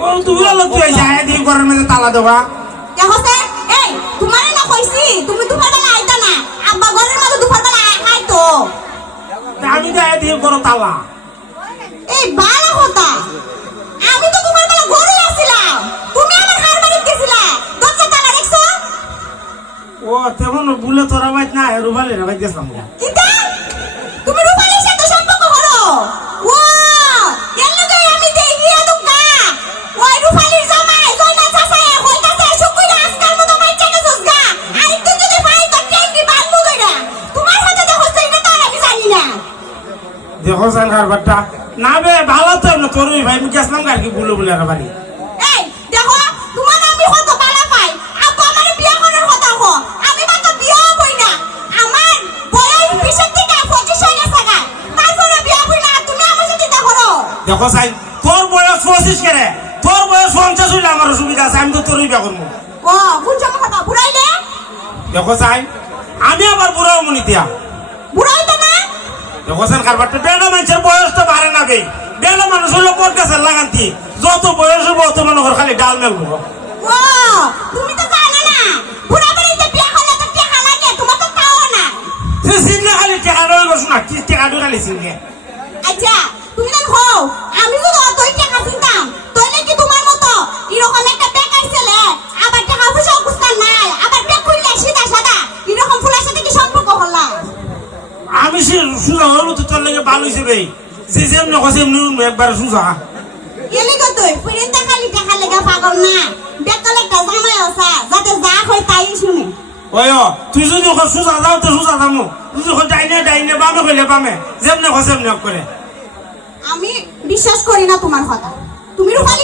ও তুমি হলো তুই যায় দি ঘরের মধ্যে তালা দেবা দেখো স্যার এই তোমারে না কইছি তুমি দুপুরবেলা আইতা না আব্বা ঘরের মধ্যে দুপুরবেলা খাইতো আমি যায় দি ঘর তালা এই বালা কথা আমি তো দুপুরবেলা ঘরে আসছিলাম তুমি আমার ঘর বাড়ি গেছিলা দরজা তালা রাখছো ও তেমন বুলে তোরা বাইত না রুবালে রে বাইত গেছলাম কিতা তুমি রূপালীর সাথে সম্পর্ক করো ও এর লগে আমি দেখি আদুকা ওই রূপালীর জামাই জয়না চাচাই কইতাছে শুকুইরা আজকাল মতো মাইচা গেছস গা আর তুই যদি ভাই তো টেঙ্গি বালবো কইরা তোমার সাথে দেখো সেইটা তো আর আমি জানি না দেখো সান কারবারটা না বে ভালো তো না তোর ভাই আমি গেছলাম আর কি বুলে বুলে রে বাড়ি এই দেখো তোমার আমি কত বালা পাই আপু আমারে বিয়া করার কথা কো আমি মাত্র বিয়া হই না আমার বয়স 20 থেকে 25 হয়ে গেছে গা তারপরে বিয়া হই না তুমি আমার সাথে দেখো দেখো সাই তোর বয়স 25 করে তোর বয়স 50 হইলে আমার সুবিধা আছে আমি তো তোরই বিয়া করব ও বুঝছো কথা বুড়াইলে দেখো সাই আমি আবার বুড়াও মনিতিয়া বুড়াইতে না দেখো সান কারবারটা বেলা মানুষের বয়স তো বাড়ে না বে বেলা মানুষ হলো কোট গাছে লাগান্তি যত বয়স হবে তত মানুষ খালি ডাল মেলবো ও তুমি তো জানো না বুড়া বাড়িতে বিয়া করলে তো টাকা লাগে তোমার তো তাও না সে সিনলে খালি টাকা নয় বস না কি টাকা দুই খালি সিনলে আচ্ছা তুমি না হও আমি যদি অতই টাকা চিন্তাম তাহলে কি তোমার মতো এরকম একটা বেকার ছেলে আবার টাকা পয়সা বুঝতাম নাই আবার বেক খুললে সিধা সাদা এরকম ফুলার সাথে কি সম্পর্ক হলো আমি সে সুজা হলো তো তোর লাগে ভালো হিসেবে যে যেমন কসে এমনি একবার সুজা এলি কত ফিরেনটা খালি টাকা লাগা পাগল না বেকার একটা জামাই আছে যাতে যা হয় তাই শুনে ওই তুই যদি ওখানে সুজা যাও তো সুজা যাবো তুই ওখানে ডাইনে ডাইনে বামে কইলে বামে যেমনি কসে এমনি করে আমি বিশ্বাস করি না তোমার কথা তুমি রূপা